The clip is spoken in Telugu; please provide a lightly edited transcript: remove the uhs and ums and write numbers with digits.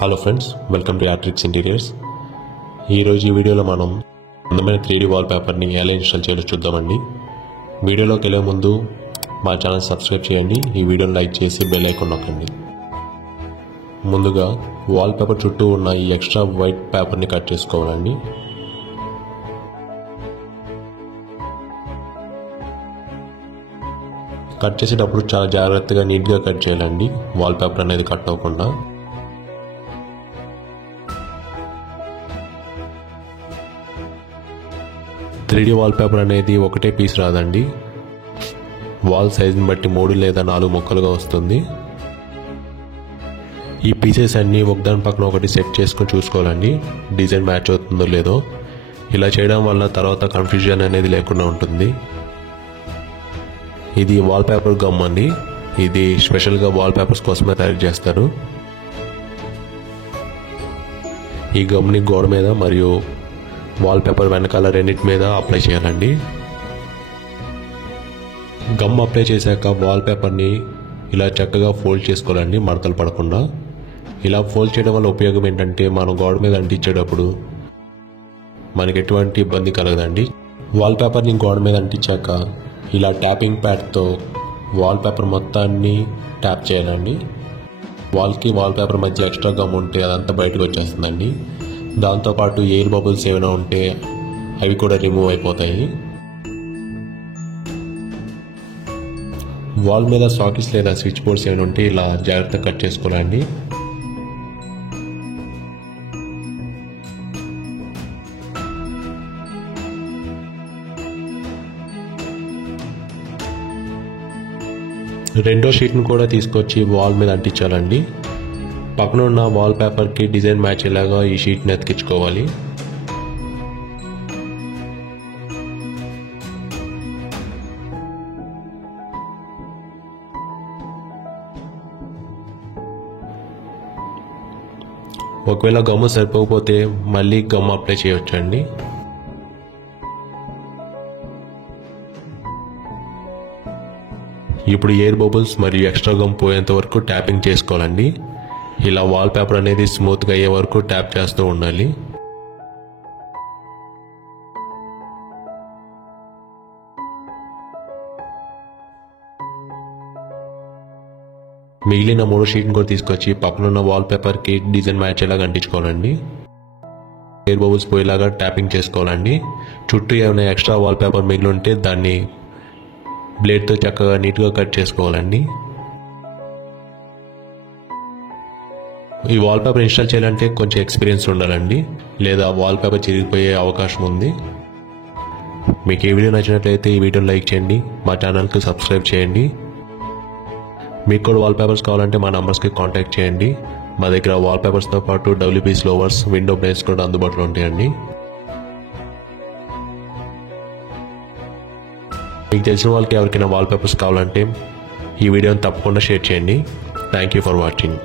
Hello friends, welcome to Yatrix Interiors. ఈరోజు ఈ వీడియోలో మనం అందమైన 3D వాల్ పేపర్ని ఎలా ఇన్స్టాల్ చేయాలో చూద్దామండి. వీడియోలోకి వెళ్ళే ముందు మా ఛానల్ సబ్స్క్రైబ్ చేయండి, ఈ వీడియోని లైక్ చేసి బెల్ ఐకాన్ నొక్కండి. ముందుగా వాల్ పేపర్ చుట్టూ ఉన్న ఈ ఎక్స్ట్రా వైట్ పేపర్ని కట్ చేసుకోవాలండి. కట్ చేసేటప్పుడు చాలా జాగ్రత్తగా నీట్గా కట్ చేయాలండి, వాల్ పేపర్ అనేది కట్ అవ్వకుండా. త్రీడీ వాల్ పేపర్ అనేది ఒకటే పీస్ రాదండి, వాల్ సైజుని బట్టి 3 లేదా 4 ముక్కలుగా వస్తుంది. ఈ పీసెస్ అన్నీ ఒకదాని పక్కన ఒకటి సెట్ చేసుకొని చూసుకోవాలండి, డిజైన్ మ్యాచ్ అవుతుందో లేదో. ఇలా చేయడం వల్ల తర్వాత కన్ఫ్యూజన్ అనేది లేకుండా ఉంటుంది. ఇది వాల్ పేపర్ గమ్ అండి, ఇది స్పెషల్గా వాల్ పేపర్స్ కోసమే తయారు చేస్తారు. ఈ గమ్ని గోడ మీద మరియు వాల్ పేపర్ వెనకాల రెండింటి మీద అప్లై చేయాలండి. గమ్ అప్లై చేశాక వాల్ పేపర్ని ఇలా చక్కగా ఫోల్డ్ చేసుకోవాలండి, మడతలు పడకుండా. ఇలా ఫోల్డ్ చేయడం వల్ల ఉపయోగం ఏంటంటే మనం గోడ మీద అంటించేటప్పుడు మనకి ఎటువంటి ఇబ్బంది కలగదండి. వాల్ పేపర్ని గోడ మీద అంటించాక ఇలా ట్యాపింగ్ ప్యాడ్తో వాల్ పేపర్ మొత్తాన్ని ట్యాప్ చేయాలండి. వాల్కి వాల్ పేపర్ మధ్య ఎక్స్ట్రా గమ్ ఉంటే అదంతా బయటకు వచ్చేస్తుందండి. దాంతోపాటు ఎయిర్ బబుల్స్ ఏమైనా ఉంటే అవి కూడా రిమూవ్ అయిపోతాయి. వాల్ మీద సాకెట్స్ లేదా స్విచ్ బోర్డ్స్ ఏమైనా ఉంటే ఇలా జాగ్రత్తగా కట్ చేసుకోవాలండి. రెండో షీట్ని కూడా తీసుకొచ్చి వాల్ మీద అంటించాలండి. పక్కన ఉన్న వాల్ పేపర్కి డిజైన్ మ్యాచ్ అయ్యేలాగా ఈ షీట్ని అతికించుకోవాలి. ఒకవేళ గమ్ము సరిపోకపోతే మళ్ళీ గమ్ అప్లై చేయవచ్చండి. ఇప్పుడు ఎయిర్ బబుల్స్ మరియు ఎక్స్ట్రా గమ్ పోయేంత వరకు ట్యాపింగ్ చేసుకోవాలండి. ఇలా వాల్ పేపర్ అనేది స్మూత్గా అయ్యే వరకు ట్యాప్ చేస్తూ ఉండాలి. మిగిలిన 3 షీట్ని కూడా తీసుకొచ్చి పక్కనున్న వాల్ పేపర్కి డిజైన్ మ్యాచ్ అయ్యేలాగా అంటించుకోవాలండి. ఎయిర్ బబుల్స్ పోయేలాగా ట్యాపింగ్ చేసుకోవాలండి. చుట్టూ ఏమైనా ఎక్స్ట్రా వాల్ పేపర్ మిగిలి ఉంటే దాన్ని బ్లేడ్తో చక్కగా నీట్గా కట్ చేసుకోవాలండి. ఈ వాల్ పేపర్ ఇన్స్టాల్ చేయాలంటే కొంచెం ఎక్స్పీరియన్స్ ఉండాలండి, లేదా వాల్ పేపర్ చిరిగిపోయే అవకాశం ఉంది. మీకు ఈ వీడియో నచ్చినట్లయితే ఈ వీడియోని లైక్ చేయండి, మా ఛానల్కి సబ్స్క్రైబ్ చేయండి. మీకు కూడా వాల్ పేపర్స్ కావాలంటే మా నంబర్స్కి కాంటాక్ట్ చేయండి. మా దగ్గర వాల్ పేపర్స్తో పాటు WPS లోవర్స్, విండో ప్లేస్ కూడా అందుబాటులో ఉంటాయండి. మీకు తెలిసిన వాళ్ళకి ఎవరికైనా వాల్ పేపర్స్ కావాలంటే ఈ వీడియోని తప్పకుండా షేర్ చేయండి. Thank you for watching.